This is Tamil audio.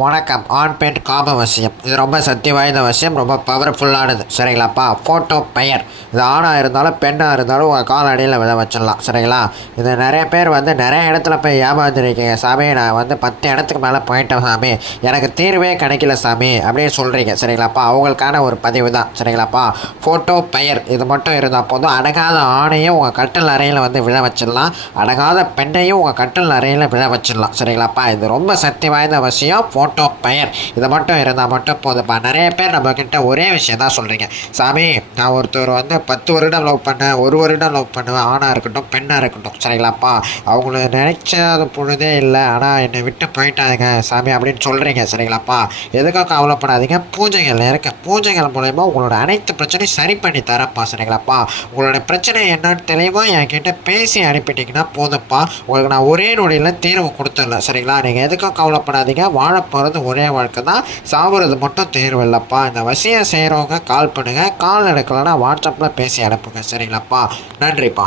வணக்கம். ஆண் பெண் காம வசியம் இது ரொம்ப சக்தி வாய்ந்த வசியம், ரொம்ப பவர்ஃபுல்லானது. சரிங்களாப்பா? ஃபோட்டோ பெயர் இது ஆணாக இருந்தாலும் பெண்ணாக இருந்தாலும் உங்கள் கால் அடியில் விழ வச்சிடலாம். சரிங்களா? இது நிறைய பேர் நிறைய இடத்துல போய் ஏமாந்துருக்கீங்க சாமி. நான் 10 இடத்துக்கு மேலே போயிட்டேன் சாமி, எனக்கு தீர்வே கிடைக்கல சாமி அப்படின்னு சொல்கிறீங்க. சரிங்களாப்பா? அவங்களுக்கான ஒரு பதிவு தான். சரிங்களாப்பா? ஃபோட்டோ பெயர் இது மட்டும் இருந்தால் போதும். அடங்காத ஆணையும் உங்கள் கட்டில் அறையில் விழ வச்சிடலாம், அடங்காத பெண்ணையும் உங்கள் கட்டில் அறையில் விழ வச்சிடலாம். சரிங்களாப்பா? இது ரொம்ப சக்தி வாய்ந்த விஷயம். ஃபோட்டோ பெயர் இது மட்டும் இருந்தால் மட்டும் போதுப்பா. நிறைய பேர் நம்மக்கிட்ட ஒரே விஷயம் தான் சொல்கிறீங்க. சாமி, நான் ஒருத்தர் 10 வருடம் லவ் பண்ணேன், 1 வருடம் லவ் பண்ணுவேன், ஆணாக இருக்கட்டும் பெண்ணாக இருக்கட்டும். சரிங்களாப்பா? அவங்கள நினைச்சது பொழுதே இல்லை, ஆனால் என்னை விட்டு போயிட்டாங்க சாமி அப்படின்னு சொல்கிறீங்க. சரிங்களாப்பா? எதுக்கும் கவலைப்படாதீங்க. பூஜைகள் இருக்க பூஜைகள் மூலயமா உங்களோட அனைத்து பிரச்சனையும் சரி பண்ணி தரப்பா. சரிங்களாப்பா? உங்களோட பிரச்சனை என்னன்னு தெளிவாக என்கிட்ட பேசி அனுப்பிட்டீங்கன்னா போதும்ப்பா. உங்களுக்கு நான் ஒரே நொடியில் தீர்வு கொடுத்துடலாம். சரிங்களா? நீங்கள் எதுக்கும் கவலைப்படாதீங்க. வாழ போகிறது ஒரே வாழ்க்கை தான், சாவுறது மட்டும் தேர்வு இல்லைப்பா. இந்த வசியம் செய்கிறவங்க கால் பண்ணுங்கள், கால் எடுக்கலைன்னா வாட்ஸ்அப்பில் பேசி அனுப்புங்க. சரிங்களாப்பா? நன்றிப்பா.